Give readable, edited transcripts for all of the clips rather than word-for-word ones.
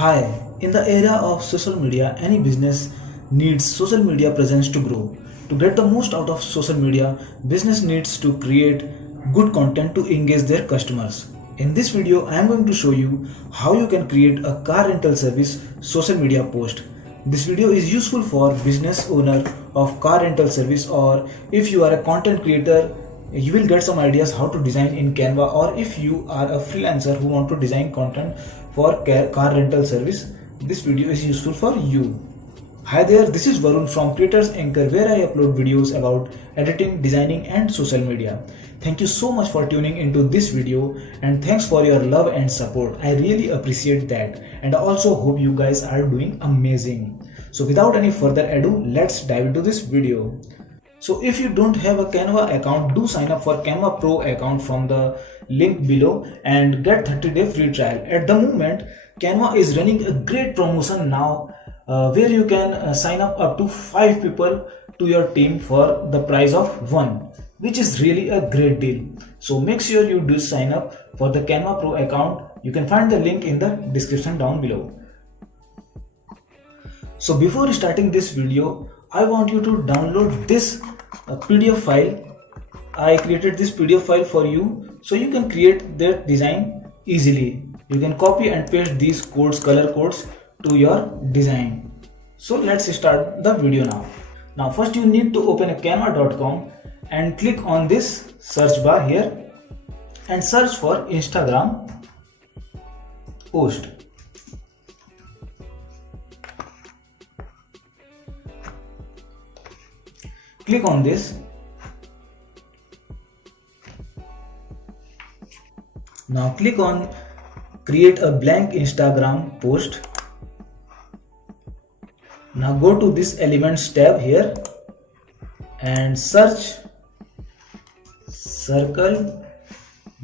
Hi, in the era of social media, any business needs social media presence to grow. To get the most out of social media, business needs to create good content to engage their customers. In this video, I am going to show you how you can create a car rental service social media post. This video is useful for business owner of car rental service, or if you are a content creator, you will get some ideas how to design in Canva, or if you are a freelancer who want to design content for car rental service, this video is useful for you. Hi there, this is Varun from Creators Anchor, where I upload videos about editing, designing and social media. Thank you so much for tuning into this video, and thanks for your love and support. I really appreciate that, and I also hope you guys are doing amazing. So without any further ado, let's dive into this video. So if you don't have a Canva account, do sign up for Canva Pro account from the link below and get 30-day free trial. At the moment, Canva is running a great promotion now, where you can sign up to 5 people to your team for the price of 1, which is really a great deal. So make sure you do sign up for the Canva Pro account. You can find the link in the description down below. So before starting this video, I want you to download this PDF file. I created this PDF file for you so you can create the design easily. You can copy and paste these codes, color codes to your design. So let's start the video now. Now first you need to open a canva.com and click on this search bar here and search for Instagram post. Click on this. Now click on create a blank Instagram post. Now go to this elements tab here and search circle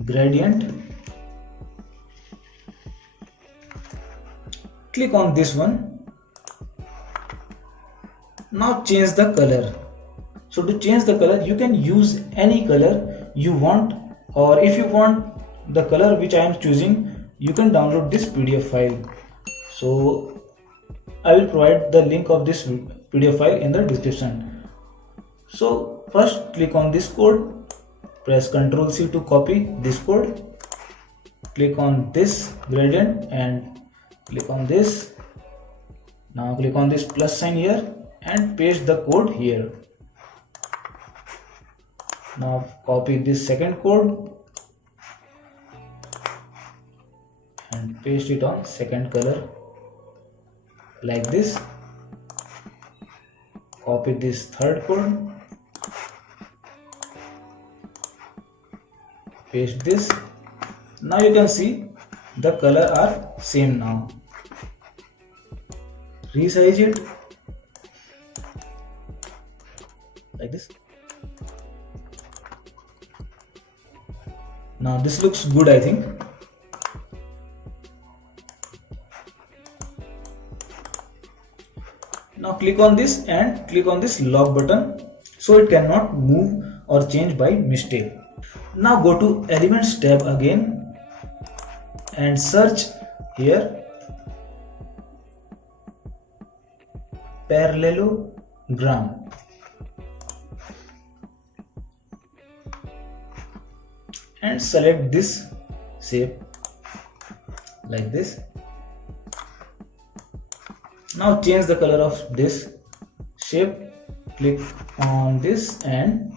gradient. Click on this one. Now change the color. So to change the color, you can use any color you want, or if you want the color which I am choosing, you can download this PDF file. So I will provide the link of this PDF file in the description. So first click on this code, press Ctrl C to copy this code, click on this gradient and click on this. Now click on this plus sign here and paste the code here. Now copy this second code and paste it on second color like this. Copy this third code, paste this. Now you can see the color are same now. Resize it like this. Now this looks good, I think. Now click on this and click on this lock button so it cannot move or change by mistake. Now go to elements tab again and search here parallelogram. And select this shape like this. Now change the color of this shape. Click on this and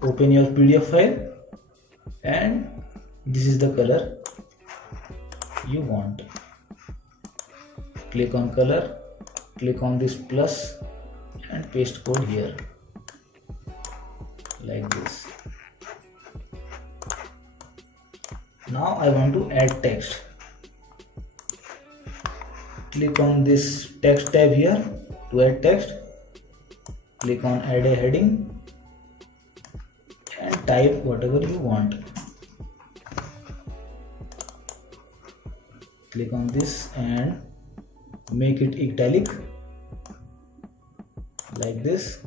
open your PDF file, and this is the color you want. Click on color, click on this plus and paste code here like this. Now I want to add text. Click on this text tab here to add text. Click on add a heading and type whatever you want. Click on this and make it italic like this.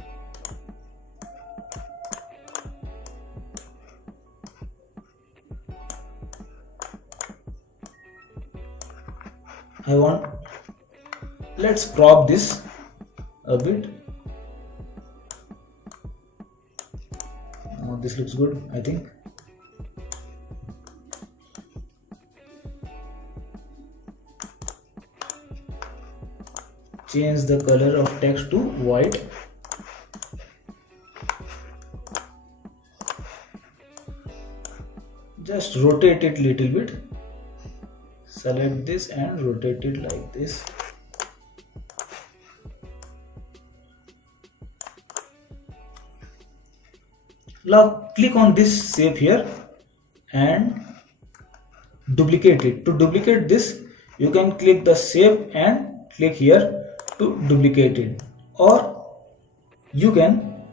Let's crop this a bit. Now this looks good, I think. Change the color of text to white. Just rotate it little bit. Select this and rotate it like this. Now click on this shape here and duplicate it. To duplicate this, you can click the shape and click here to duplicate it, or you can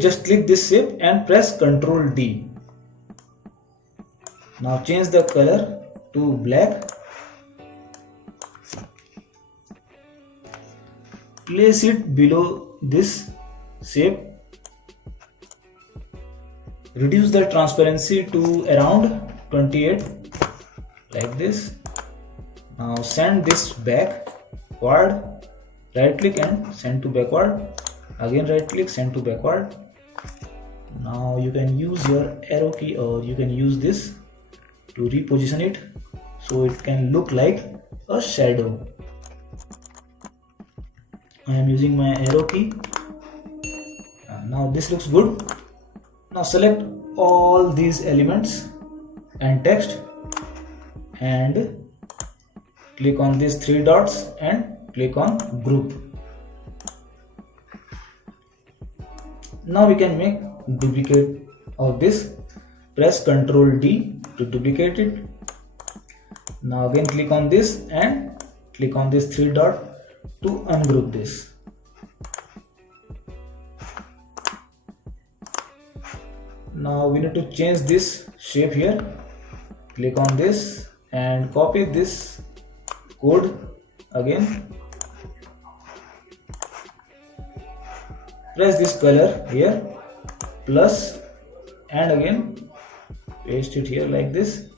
just click this shape and press Ctrl D. Now change the color to black. Place it below this shape. Reduce the transparency to around 28 like this. Now send this backward. Right click and send to backward. Again right click, send to backward. Now you can use your arrow key, or you can use this to reposition it so it can look like a shadow. I am using my arrow key. Now this looks good. Now select all these elements and text and click on these three dots and click on group. Now we can make duplicate of this. Press Ctrl D to duplicate it. Now again click on this and click on this three dot to ungroup this. Now we need to change this shape here. Click on this and copy this code again. Press this color here, plus, and again paste it here like this.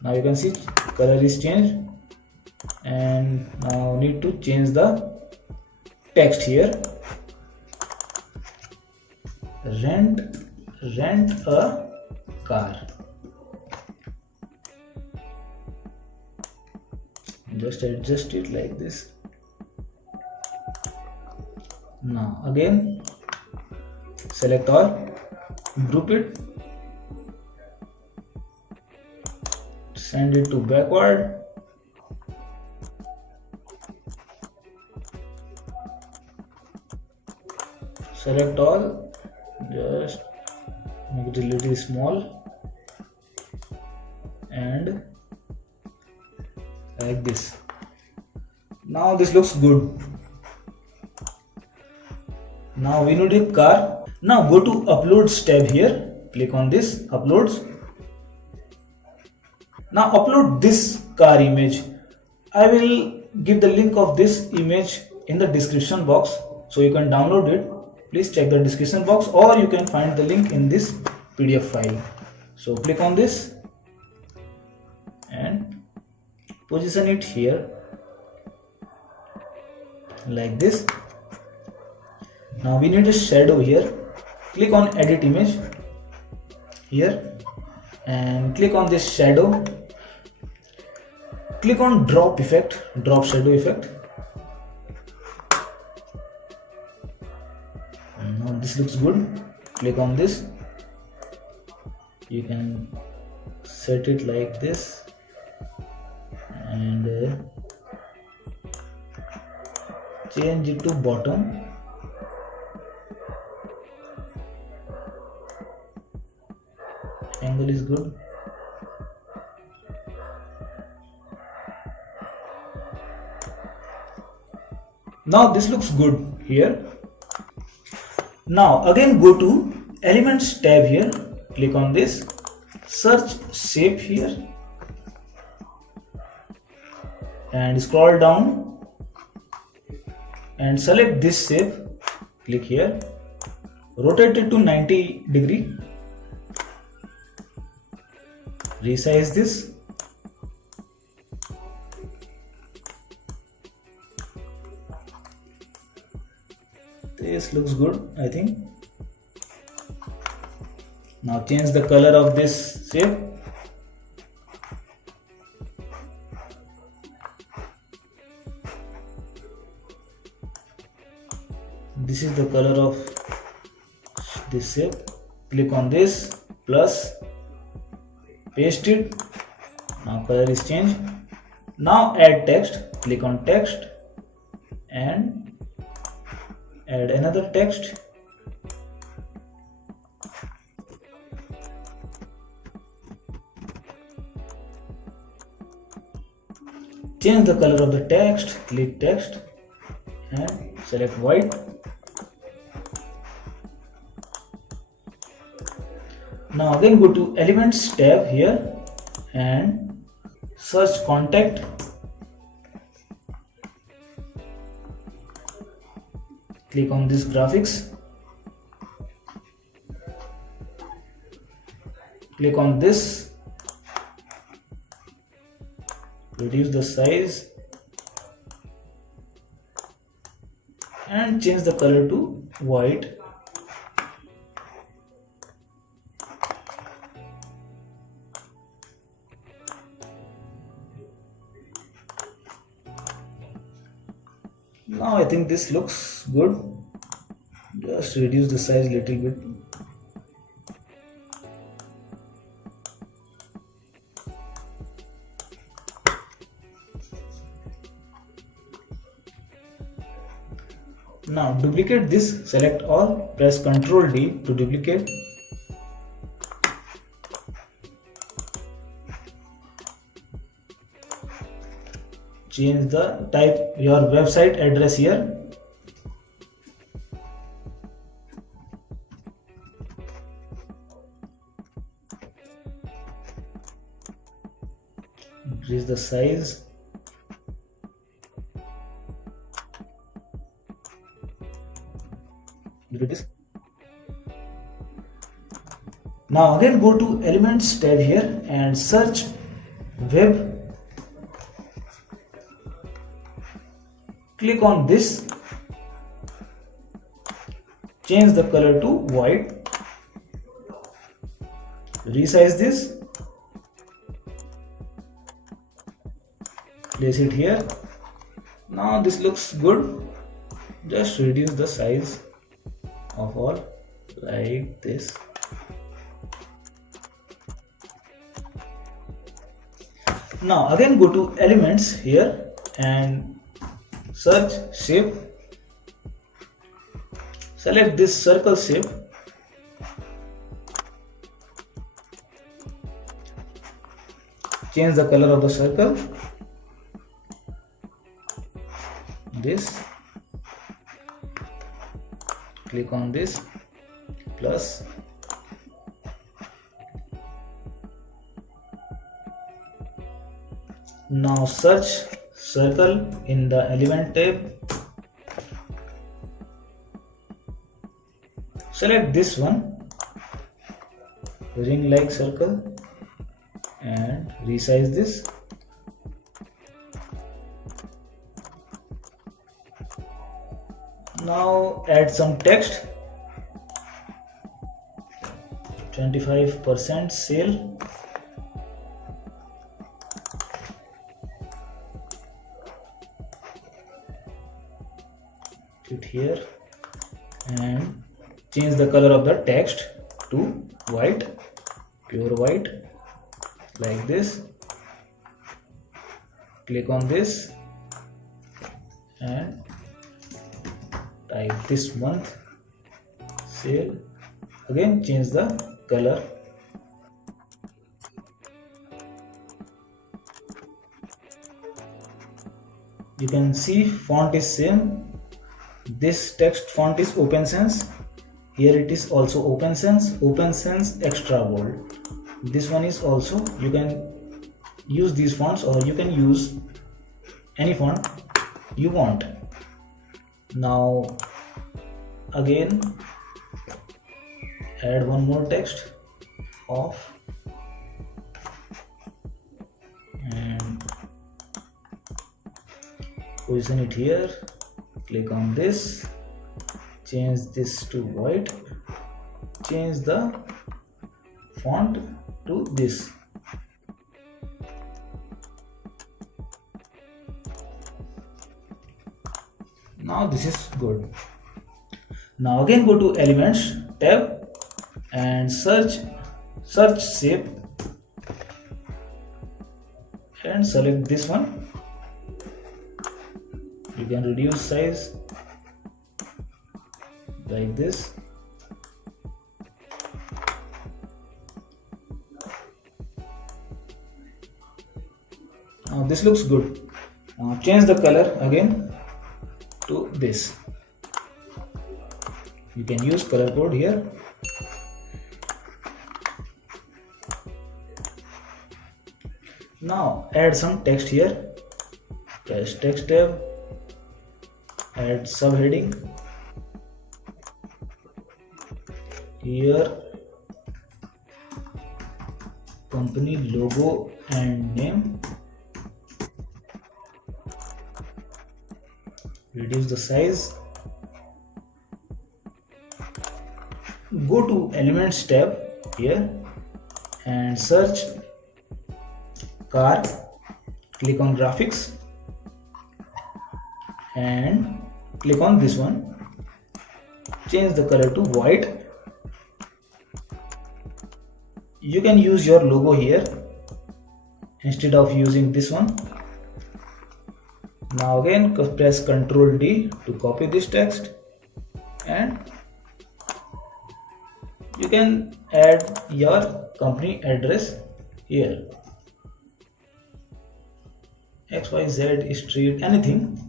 Now you can see color is changed, and now need to change the text here. Rent a car. Just adjust it like this. Now again select all, group it, send it to backward, select all, just make it a little small and like this. Now this looks good. Now we need a car. Now go to uploads tab here, click on this uploads. Now upload this car image. I will give the link of this image in the description box, so you can download it. Please check the description box, or you can find the link in this PDF file. So click on this and position it here like this. Now we need a shadow here. Click on edit image here and click on this shadow. Click on drop shadow effect. Now this looks good. Click on this. You can set it like this and change it to bottom. Angle is good. Now this looks good here. Now again go to elements tab here, click on this, search shape here and scroll down and select this shape, click here, rotate it to 90 degree, resize this This looks good, I think. Now change the color of this shape. This is the color of this shape. Click on this plus, paste it. Now color is changed. Now add text. Click on text and add another text. Change the color of the text. Click text and select white. Now again go to Elements tab here and search contact. Click on this graphics. Click on this. Reduce the size and change the color to white. Now I think this looks good. Just reduce the size little bit. Now duplicate this, select all, press Ctrl D to duplicate. Change the type your website address here. Increase the size. This. Now again go to Elements tab here and search web. Click on this. Change the color to white. Resize this. Place it here. Now this looks good. Just reduce the size of all like this. Now again go to Elements here and search shape. Select this circle shape. Change the color of the circle. This. Click on this plus. Now search circle in the Element tab. Select this one, ring like circle, and resize this. Now add some text. 25% sale. Put here and change the color of the text to white, pure white, like this. Click on this and type this month sale. Again change the color. You can see font is same. This text font is Open Sans. Here it is also Open Sans Extra Bold. This one is also, you can use these fonts or you can use any font you want. Now again add one more text off and position it here. Click on this, change this to white, change the font to this. Now this is good. Now again go to Elements tab and search shape and select this one. You can reduce size like this. Now this looks good. Now change the color again to this. You can use color code here. Now add some text here. Press text tab, add subheading here, company logo and name. Reduce the size. Go to Elements tab here and search car. Click on graphics and click on this one. Change the color to white. You can use your logo here instead of using this one. Now again press Ctrl D to copy this text, and you can add your company address here. XYZ Street, anything.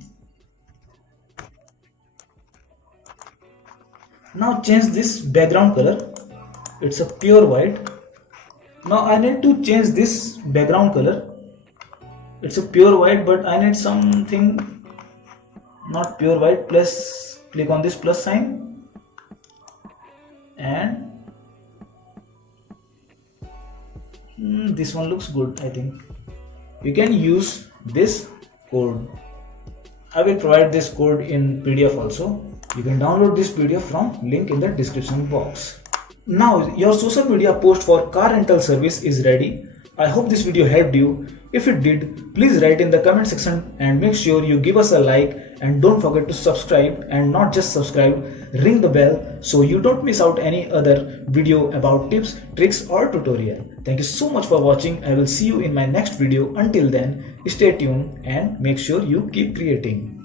Now change this background color. It's a pure white. Now I need to change this background color. It's a pure white, but I need something not pure white. Plus click on this plus sign and this one looks good. I think you can use this code. I will provide this code in PDF also. You can download this PDF from link in the description box. Now your social media post for car rental service is ready. I hope this video helped you. If it did, please write in the comment section and make sure you give us a like, and don't forget to subscribe, and not just subscribe, ring the bell so you don't miss out any other video about tips, tricks or tutorial. Thank you so much for watching. I will see you in my next video. Until then, stay tuned and make sure you keep creating.